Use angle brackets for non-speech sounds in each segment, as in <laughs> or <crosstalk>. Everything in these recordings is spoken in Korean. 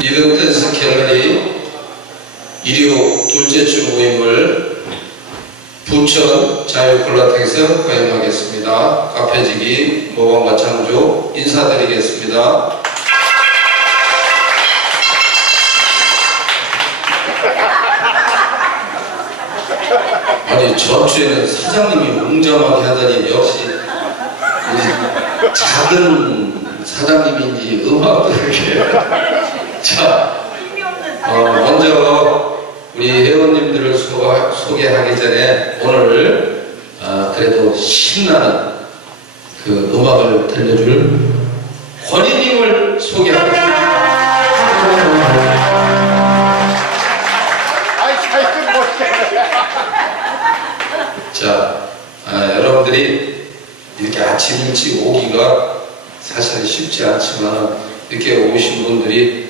리듬 댄스 갤러리 일요 둘째 주 모임을 부천 자유콜라텍에서 거행하겠습니다. 카페지기 모방과 창조 인사드리겠습니다. 아니 전주에는 사장님이 웅장하게 하다니 역시 작은 사장님인지 음악도 이렇게 자 어, 먼저 우리 회원님들을 소, 소개하기 전에 오늘 어, 그래도 신나는 그 음악을 들려줄 권희님을 소개하겠습니다. 자, 아, 여러분들이 이렇게 아침 일찍 오기가 사실 쉽지 않지만 이렇게 오신 분들이 아,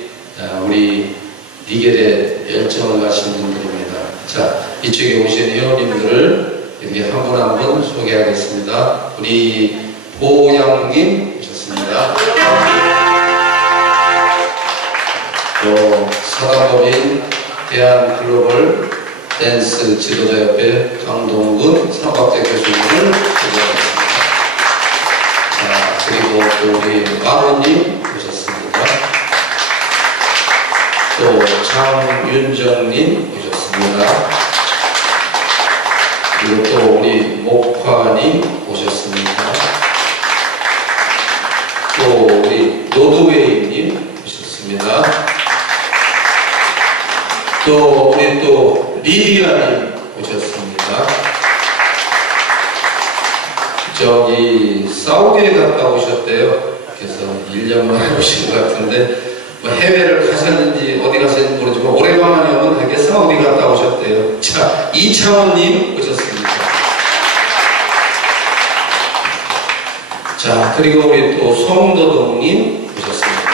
우리 니겔에 열정을 가신 분들입니다. 자, 이쪽에 오신 회원님들을 이렇게 한 분 한 분 소개하겠습니다. 우리 보양님 오셨습니다. 또 사단법인 대한글로벌 댄스 지도자협회 강동근 삼박대 교수님을 소개하겠습니다. 자, 그리고 또 우리 마로님 장윤정님 오셨습니다. 그리고 또 우리 목화님 오셨습니다. 또 우리 노드웨이님 오셨습니다. 또 우리 또 리디아님 오셨습니다. 저기 사우디에 갔다 오셨대요. 그래서 1년 만에 오신 것 같은데 뭐 해외를 가셨는지 모르지만 오래간만에 오면 되게 사우디 갔다 오셨대요. 자 이창원님 오셨습니다. 자 그리고 우리 또 송도동님 오셨습니다.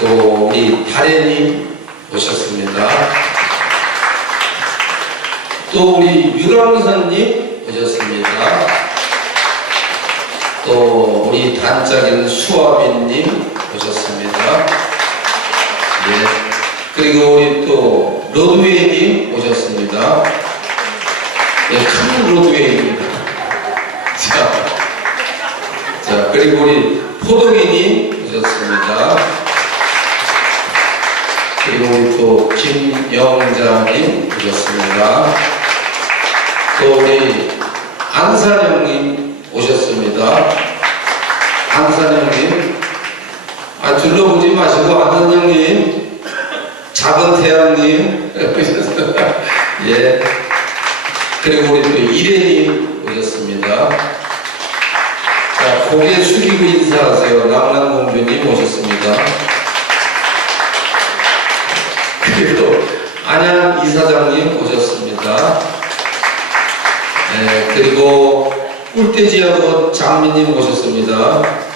또 우리 다래님 오셨습니다. 또 우리 유랑선님 오셨습니다. 또 우리 단짝인 수아빈님 오셨습니다. 예. 그리고 우리 또 로드웨이님 오셨습니다. 예, 큰 로드웨이입니다. <laughs> 자, 자 그리고 우리 포동이님 오셨습니다. 그리고 또 김영자님 오셨습니다. 또 우리 안사령님 오셨습니다. 안사령님, 아 둘러보지 마시고 안사령님, 작은 태양님. <laughs> 예. 그리고 우리 또 이래님 오셨습니다. 자 고개 숙이고 인사하세요. 남남공주님 오셨습니다. 그리고 안양 이사장님 오셨습니다. 네, 그리고 꿀돼지하고 장미님 오셨습니다.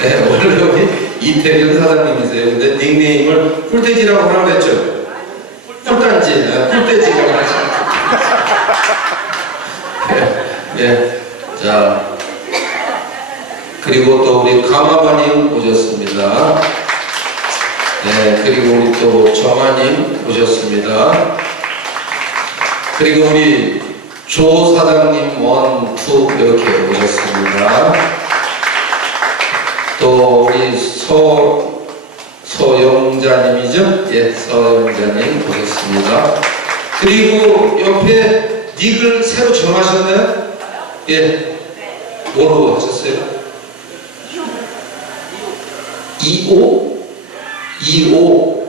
네, 원래 여기 이태균 사장님이세요. 근데 닉네임을 꿀돼지라고 하라고 했죠. 꿀단지, 네, 꿀돼지라고 하셨습니다. 네, 네, 자, 그리고 또 우리 가마바님 오셨습니다. 네, 그리고 우리 또 정아님 오셨습니다. 그리고 우리 조 사장님 원, 투 이렇게 오셨습니다. 또 우리 서, 서영자님이죠? 예, 서영자님 오셨습니다. 그리고 옆에 닉을 새로 정하셨나요? 예. 뭐로 하셨어요? 25? 25?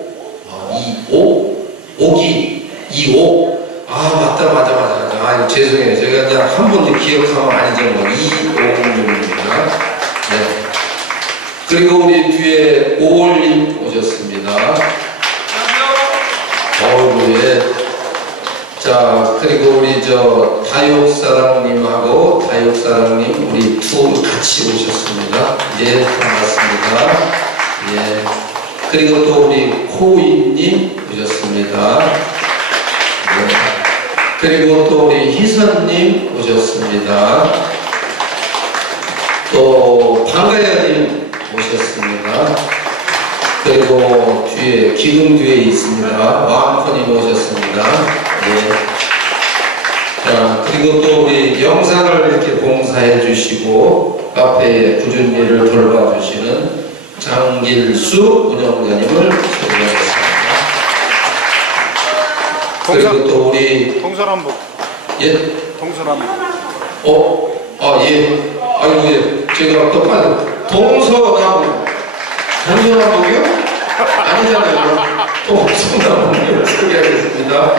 아, 25? 오기? 25? 아, 맞다, 맞다, 맞다. 아, 죄송해요. 제가 한 번도 기억하면 아니죠. 뭐, 25입니다. 네. 그리고 우리 뒤에 오월님 오셨습니다. 어우, 예. 자, 그리고 우리 저 다육사랑님하고 다육사랑님 우리 두 같이 오셨습니다. 예, 반갑습니다. 예. 그리고 또 우리 코인님 오셨습니다. 네. 그리고 또 우리 희선님 오셨습니다. 또 방가야님 모셨습니다. 그리고 뒤에 기둥 뒤에 있습니다. 마음컨이 모셨습니다. 예. 자, 그리고 또 우리 영상을 이렇게 봉사해 주시고 카페의 꾸준히 일을 돌봐주시는 장길수 운영자님을 소개하겠습니다. 그리고 또 우리 동서남북 예, 동서남북 어, 아 예, 아이고 예, 제가 똑바로 동서나무, 동서나무요? 아니잖아요. 동서나무를 소개하겠습니다.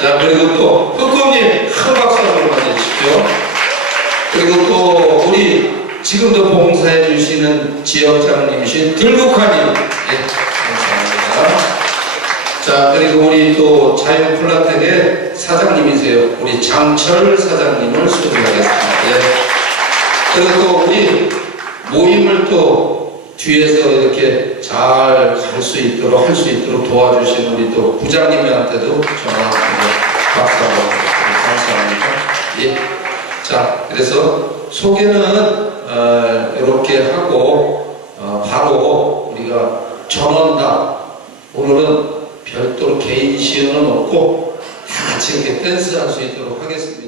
자 그리고 또 흑금님 큰 박수 한번 맞아주십시오. 그리고 또 우리 지금도 봉사해 주시는 지역장님이신 들국화님, 예, 감사합니다. 자, 그리고 우리 또 자연 플라텍의 사장님이세요. 우리 장철 사장님을 소개하겠습니다. 예. 그리고 또 우리 모임을 또 뒤에서 이렇게 잘 갈 수 있도록 할 수 있도록 도와주신 우리 또 부장님한테도 전화 박수 한번 감사합니다. 예. 자, 그래서 소개는 어, 이렇게 하고 어, 바로 우리가 전원다 오늘은 별도로 개인 시연은 없고 다 같이 이렇게 댄스 할 수 있도록 하겠습니다.